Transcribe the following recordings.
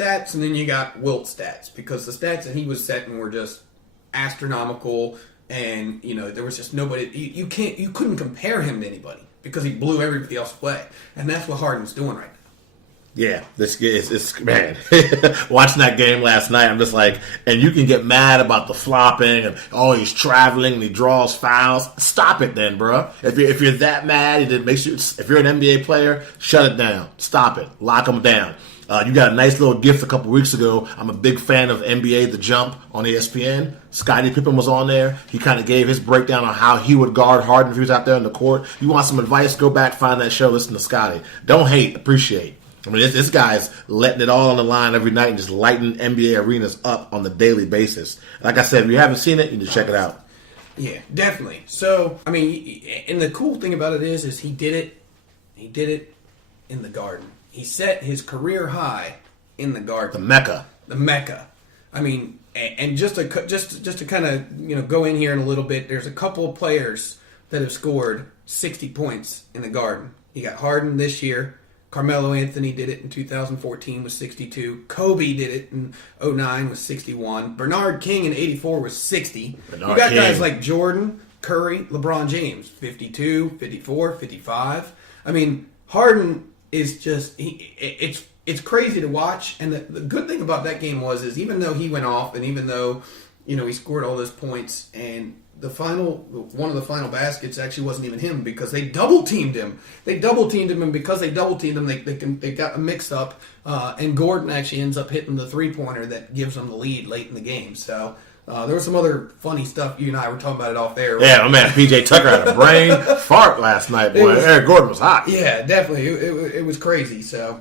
stats, and then you got Wilt stats, because the stats that he was setting were just astronomical, and there was just nobody. You couldn't compare him to anybody because he blew everybody else away, and that's what Harden's doing right now. Yeah, it's man. Watching that game last night, I'm just like, and you can get mad about the flopping and he's traveling and he draws fouls. Stop it, then, bro. If you're that mad, if you're an NBA player, shut it down. Stop it. Lock them down. You got a nice little gift a couple weeks ago. I'm a big fan of NBA The Jump on ESPN. Scottie Pippen was on there. He kind of gave his breakdown on how he would guard Harden if he was out there in the court. You want some advice? Go back, find that show, listen to Scottie. Don't hate, appreciate. I mean, this guy's letting it all on the line every night and just lighting NBA arenas up on the daily basis. Like I said, if you haven't seen it, you need to check it out. Yeah, definitely. So, I mean, and the cool thing about it is he did it. He did it in the Garden. He set his career high in the Garden. The Mecca. I mean, and just to kind of go in here in a little bit. There's a couple of players that have scored 60 points in the Garden. You got Harden this year. Carmelo Anthony did it in 2014 with 62. Kobe did it in 09 with 61. Bernard King in 84 was 60. You got guys like Jordan, Curry, LeBron James, 52, 54, 55. I mean, Harden is just it's crazy to watch. And the good thing about that game is even though he went off and even though he scored all those points, and one of the final baskets actually wasn't even him because they double teamed him. And because they double teamed him, they got a mix up. And Gordon actually ends up hitting the 3-pointer that gives them the lead late in the game. So there was some other funny stuff. You and I were talking about it off there. Yeah, my man PJ Tucker had a brain fart last night, boy. Eric Gordon was hot. Yeah, definitely. It was crazy. So,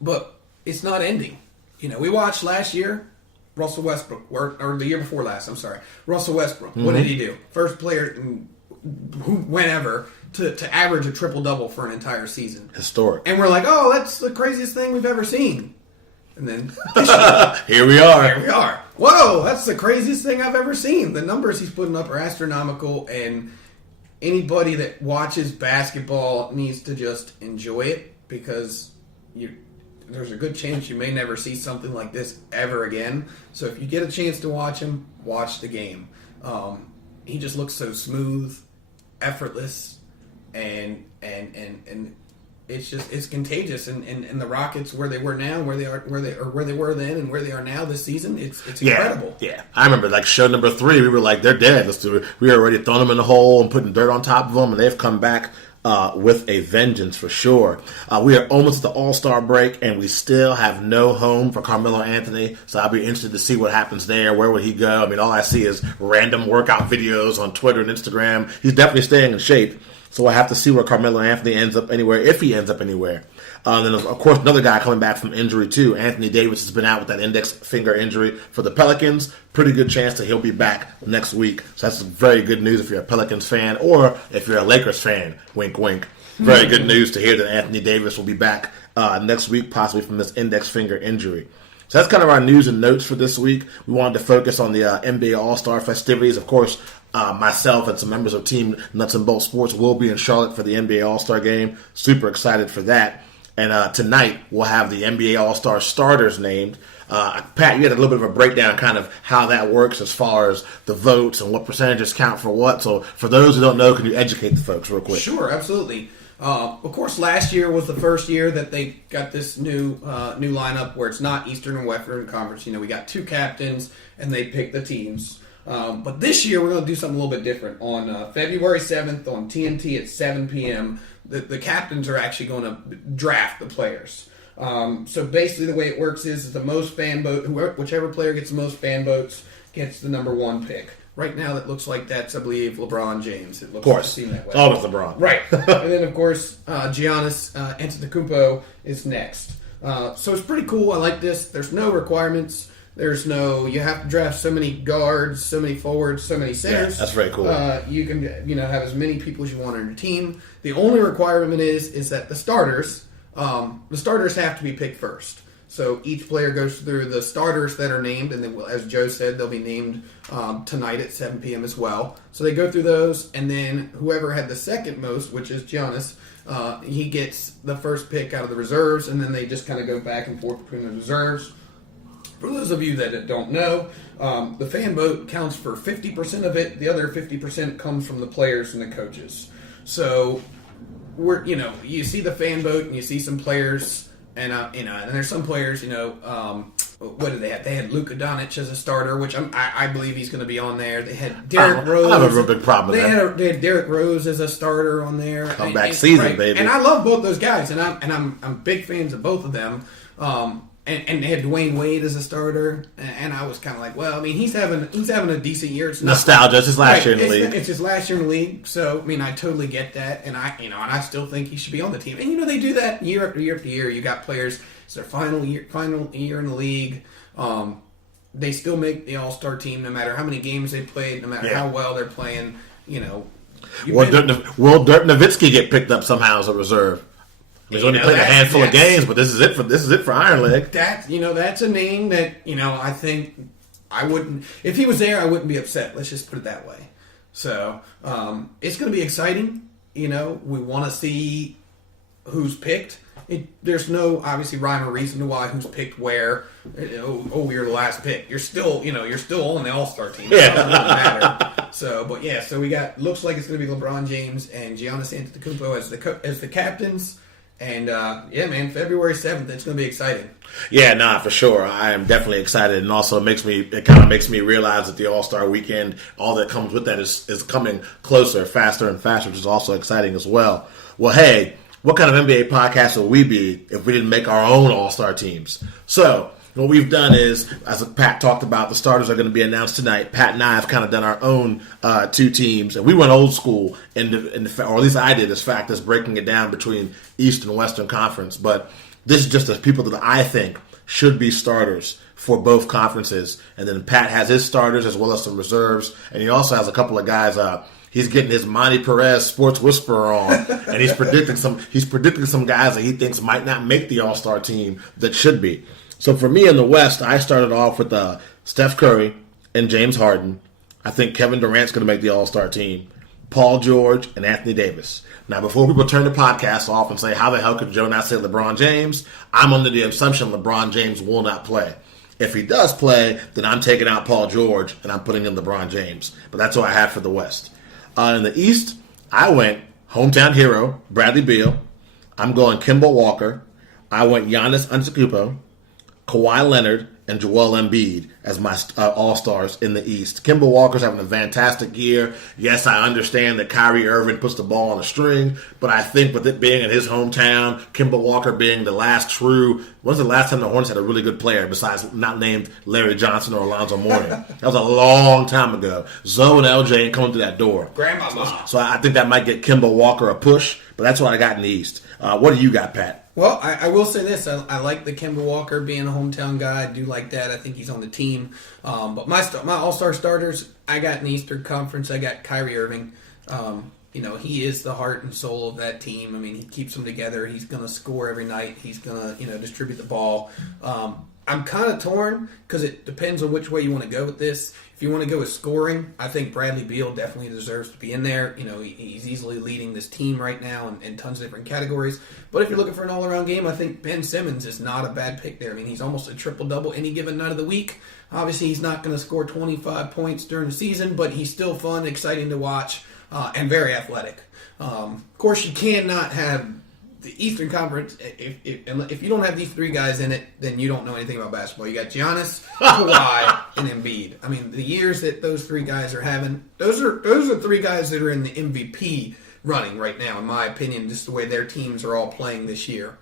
but it's not ending. We watched last year. Russell Westbrook, or the year before last, I'm sorry. Russell Westbrook, What did he do? First player whenever to average a triple-double for an entire season. Historic. And we're like, that's the craziest thing we've ever seen. And then Here we are. Whoa, that's the craziest thing I've ever seen. The numbers he's putting up are astronomical, and anybody that watches basketball needs to just enjoy it because there's a good chance you may never see something like this ever again. So if you get a chance to watch him, watch the game. He just looks so smooth, effortless, and it's contagious. And the Rockets, where they were now, where they were then, and where they are now this season, it's incredible. Yeah, I remember like show number 3, we were like, they're dead. We were already throwing them in the hole and putting dirt on top of them, and they've come back with a vengeance for sure. We are almost at the All-Star break, and we still have no home for Carmelo Anthony, so I'll be interested to see what happens there. Where would he go? I mean, all I see is random workout videos on Twitter and Instagram. He's definitely staying in shape, so I have to see where Carmelo Anthony ends up anywhere, if he ends up anywhere. Then, of course, another guy coming back from injury, too. Anthony Davis has been out with that index finger injury for the Pelicans. Pretty good chance that he'll be back next week. So that's very good news if you're a Pelicans fan or if you're a Lakers fan. Wink, wink. Very good news to hear that Anthony Davis will be back next week, possibly from this index finger injury. So that's kind of our news and notes for this week. We wanted to focus on the NBA All-Star festivities. Of course, myself and some members of Team Nuts and Bolts Sports will be in Charlotte for the NBA All-Star game. Super excited for that. And tonight, we'll have the NBA All-Star starters named. Pat, you had a little bit of a breakdown kind of how that works as far as the votes and what percentages count for what. So for those who don't know, can you educate the folks real quick? Sure, absolutely. Of course, last year was the first year that they got this new lineup where it's not Eastern and Western Conference. We got 2 captains, and they pick the teams. But this year, we're going to do something a little bit different. On February 7th on TNT at 7 p.m., the captains are actually going to draft the players. So basically the way it works is the most fan vote, whichever player gets the most fan votes gets the number 1 pick. Right now it looks like that's, I believe, LeBron James. It looks of course. Like that way. It's always LeBron. Right. And then, of course, Giannis Antetokounmpo is next. So it's pretty cool. I like this. There's no requirements. There's no, you have to draft so many guards, so many forwards, so many centers. Yeah, that's very cool. You can, have as many people as you want on your team. The only requirement is that the starters have to be picked first. So each player goes through the starters that are named, and then, as Joe said, they'll be named tonight at 7 p.m. as well. So they go through those, and then whoever had the second most, which is Giannis, he gets the first pick out of the reserves, and then they just kind of go back and forth between the reserves. For those of you that don't know, the fan vote counts for 50% of it. The other 50% comes from the players and the coaches. So you see the fan vote, and you see some players. And and there's some players, what did they have? They had Luka Doncic as a starter, which I believe he's going to be on there. They had Derrick Rose. I have a real big problem with that. They had Derrick Rose as a starter on there. Comeback season, right. baby. And I love both those guys, and I'm big fans of both of them. And they had Dwayne Wade as a starter, and I was kind of like, well, I mean, he's having a decent year. It's nostalgia. It's his last year in the league. It's his last year in the league. So I mean, I totally get that, and I still think he should be on the team. And they do that year after year after year. You got players; it's their final year in the league. They still make the All-Star team, no matter how many games they played, no matter how well they're playing. Will Dirk Nowitzki get picked up somehow as a reserve? He's only played a handful of games, but this is it for Iron Leg. That's a name that I think I wouldn't, if he was there, I wouldn't be upset. Let's just put it that way. So it's going to be exciting. We want to see who's picked. There's no obviously rhyme or reason to why who's picked where. You're the last pick. You're still on the All-Star team. It doesn't really matter. So we got, looks like it's going to be LeBron James and Giannis Antetokounmpo as the captains. And, man, February 7th, it's going to be exciting. Yeah, for sure. I am definitely excited. And also it kind of makes me realize that the All-Star weekend, all that comes with that is coming closer, faster and faster, which is also exciting as well. Well, hey, what kind of NBA podcast would we be if we didn't make our own All-Star teams? So what we've done is, as Pat talked about, the starters are going to be announced tonight. Pat and I have kind of done our own two teams, and we went old school, or at least I did, as fact as breaking it down between East and Western Conference. But this is just the people that I think should be starters for both conferences. And then Pat has his starters as well as some reserves, and he also has a couple of guys. He's getting his Monty Perez sports whisperer on, and he's predicting some guys that he thinks might not make the All-Star team that should be. So for me in the West, I started off with Steph Curry and James Harden. I think Kevin Durant's going to make the All-Star team. Paul George and Anthony Davis. Now, before people turn the podcast off and say, how the hell could Joe not say LeBron James? I'm under the assumption LeBron James will not play. If he does play, then I'm taking out Paul George and I'm putting in LeBron James. But that's what I have for the West. In the East, I went hometown hero, Bradley Beal. I'm going Kemba Walker. I went Giannis Antetokounmpo, Kawhi Leonard, and Joel Embiid as my all-stars in the East. Kemba Walker's having a fantastic year. Yes, I understand that Kyrie Irving puts the ball on a string, but I think with it being in his hometown, Kemba Walker being the last true, when's the last time the Hornets had a really good player besides not named Larry Johnson or Alonzo Mourning? That was a long time ago. Zoe and LJ ain't coming through that door. Grandmama. So I think that might get Kemba Walker a push, but that's what I got in the East. What do you got, Pat? Well, I will say this. I like the Kemba Walker being a hometown guy. I do like that. I think he's on the team. But my all-star starters, I got in the Eastern Conference. I got Kyrie Irving. He is the heart and soul of that team. I mean, he keeps them together. He's going to score every night. He's going to, distribute the ball. I'm kind of torn because it depends on which way you want to go with this. If you want to go with scoring, I think Bradley Beal definitely deserves to be in there. He's easily leading this team right now in tons of different categories. But if you're looking for an all-around game, I think Ben Simmons is not a bad pick there. I mean, he's almost a triple-double any given night of the week. Obviously, he's not going to score 25 points during the season, but he's still fun, exciting to watch, and very athletic. Of course, you cannot have the Eastern Conference, if you don't have these three guys in it, then you don't know anything about basketball. You got Giannis, Kawhi, and Embiid. I mean, the years that those three guys are having, those are three guys that are in the MVP running right now, in my opinion, just the way their teams are all playing this year.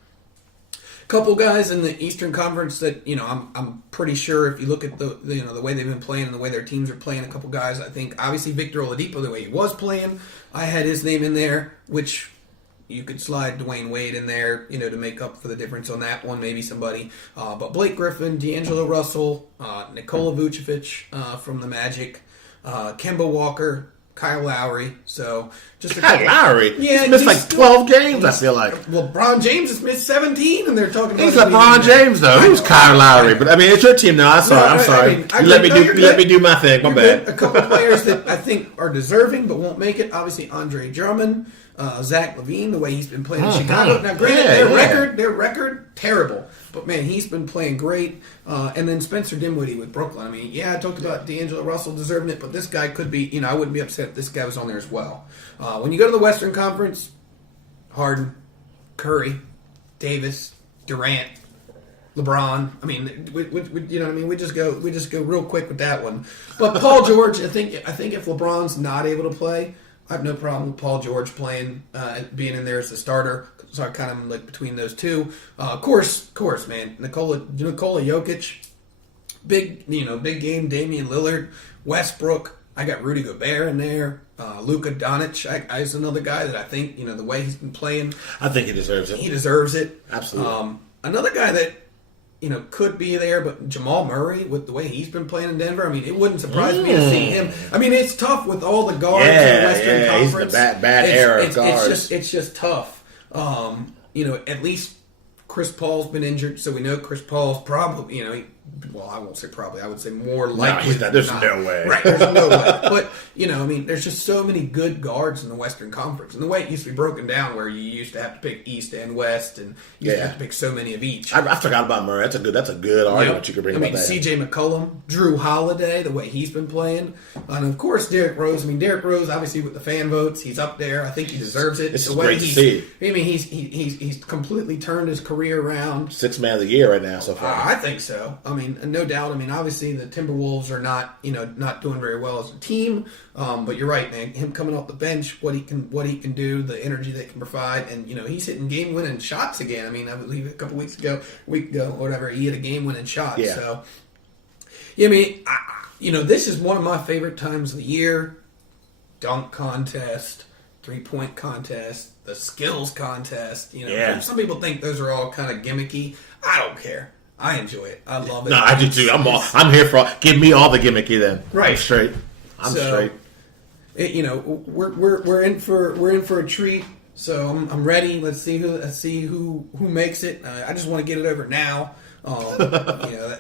Couple guys in the Eastern Conference that I'm pretty sure if you look at the way they've been playing and the way their teams are playing, a couple guys I think obviously Victor Oladipo, the way he was playing, I had his name in there, which you could slide Dwayne Wade in there, to make up for the difference on that one, maybe somebody. But Blake Griffin, D'Angelo Russell, Nikola Vucevic from the Magic, Kemba Walker, Kyle Lowry. So just Kyle Lowry? Yeah, he's missed like 12 games, I feel like. LeBron James has missed 17, and they're talking about He's LeBron James, though. Who's Kyle Lowry? But, I mean, it's your team now. I'm sorry. You let me do my thing. My bad. A couple players that I think are deserving but won't make it. Obviously, Andre Drummond, Zach LaVine, the way he's been playing in Chicago. Now, granted, their record, terrible. But, man, he's been playing great. And then Spencer Dinwiddie with Brooklyn. I mean, I talked about D'Angelo Russell deserving it, but this guy could be, I wouldn't be upset if this guy was on there as well. When you go to the Western Conference, Harden, Curry, Davis, Durant, LeBron. I mean, we just go real quick with that one. But Paul George, I think if LeBron's not able to play, I have no problem with Paul George playing, being in there as a starter. So I kind of like between those two. Of course, man. Nikola Jokic, big game. Damian Lillard, Westbrook. I got Rudy Gobert in there. Luka Doncic is another guy that I think, the way he's been playing. I think he deserves it. He deserves it. Absolutely. Another guy that, could be there, but Jamal Murray, with the way he's been playing in Denver, I mean, it wouldn't surprise me to see him. I mean, it's tough with all the guards in the Western Conference. He's the bad era of guards. It's just tough. At least Chris Paul's been injured, so we know Chris Paul's probably, I won't say probably, I would say more likely. There's no way. Right, there's no way. But, there's just so many good guards in the Western Conference. And the way it used to be broken down where you used to have to pick East and West, and you used to have to pick so many of each. I forgot about Murray. That's a good argument you could bring about that. C.J. McCollum, Drew Holiday, the way he's been playing. And, of course, Derrick Rose. Derrick Rose, obviously, with the fan votes, he's up there. I think he deserves it. It's great to see. He's completely turned his career around. Sixth man of the year right now so far. I think so. No doubt. Obviously the Timberwolves are not doing very well as a team. But you're right, man. Him coming off the bench, what he can do, the energy they can provide, and he's hitting game-winning shots again. I believe a week ago, whatever, he hit a game-winning shot. Yeah. So, this is one of my favorite times of the year. Dunk contest, 3-point contest, the skills contest. Some people think those are all kind of gimmicky. I don't care. I enjoy it. I love it. No, I do too. I'm here for. Give me all the gimmicky then. Right. I'm straight. We're in for a treat. So I'm ready. Let's see who makes it. I just want to get it over now.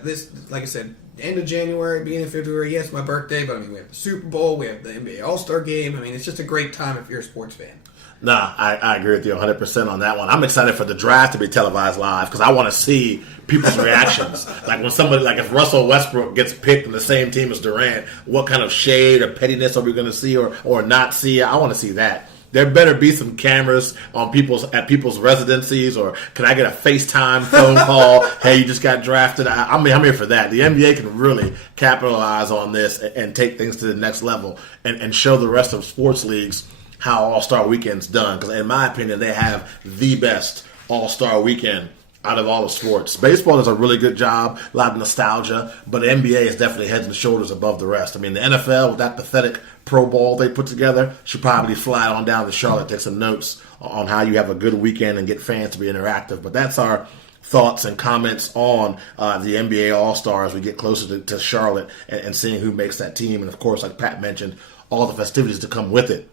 This, like I said, end of January, beginning of February. Yes, my birthday, but we have the Super Bowl, we have the NBA All-Star Game. It's just a great time if you're a sports fan. Nah, I agree with you 100% on that one. I'm excited for the draft to be televised live because I want to see people's reactions. Like when somebody, like if Russell Westbrook gets picked in the same team as Durant, what kind of shade or pettiness are we going to see or not see? I want to see that. There better be some cameras on people's residencies, or can I get a FaceTime phone call? Hey, you just got drafted. I'm here for that. The NBA can really capitalize on this and take things to the next level and show the rest of sports leagues how All-Star Weekend's done. Because in my opinion, they have the best All-Star Weekend out of all of sports. Baseball does a really good job, a lot of nostalgia, but the NBA is definitely heads and shoulders above the rest. The NFL, with that pathetic Pro Bowl they put together, should probably fly on down to Charlotte, take some notes on how you have a good weekend and get fans to be interactive. But that's our thoughts and comments on the NBA All-Star as we get closer to Charlotte and seeing who makes that team. And, of course, like Pat mentioned, all the festivities to come with it.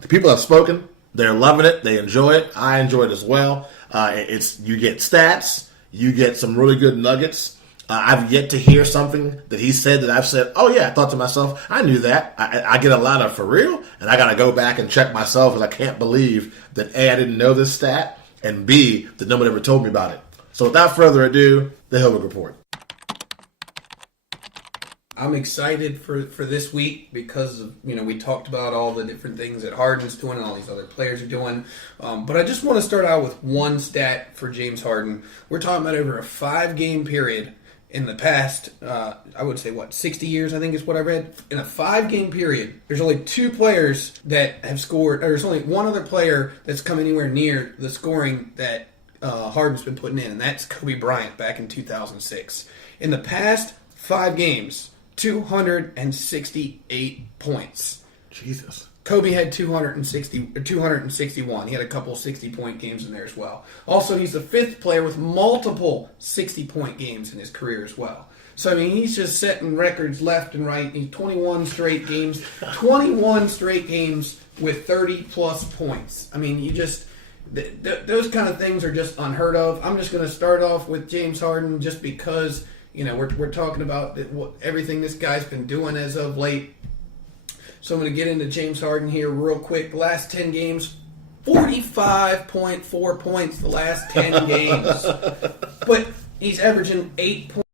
The people have spoken. They're loving it. They enjoy it. I enjoy it as well. You get stats. You get some really good nuggets. I've yet to hear something that he said that I've said, oh, yeah, I thought to myself, I knew that. I get a lot of for real, and I got to go back and check myself because I can't believe that, A, I didn't know this stat, and B, that nobody ever told me about it. So without further ado, the Hilbert Report. I'm excited for this week because of, we talked about all the different things that Harden's doing and all these other players are doing. But I just want to start out with one stat for James Harden. We're talking about over a 5-game period in the past, I would say, 60 years, I think is what I read. In a 5-game period, there's only 2 players that have scored, or there's only one other player that's come anywhere near the scoring that Harden's been putting in, and that's Kobe Bryant back in 2006. In the past 5 games, 268 points. Jesus. Kobe had 260 or 261. He had a couple 60-point games in there as well. Also, he's the 5th player with multiple 60-point games in his career as well. So, I mean, he's just setting records left and right. He's 21 straight games with 30-plus points. I mean, you just... those kind of things are just unheard of. I'm just going to start off with James Harden just because, we're talking about everything this guy's been doing as of late. So I'm going to get into James Harden here real quick. The last 10 games, 45.4 points the last 10 games. But he's averaging 8 points.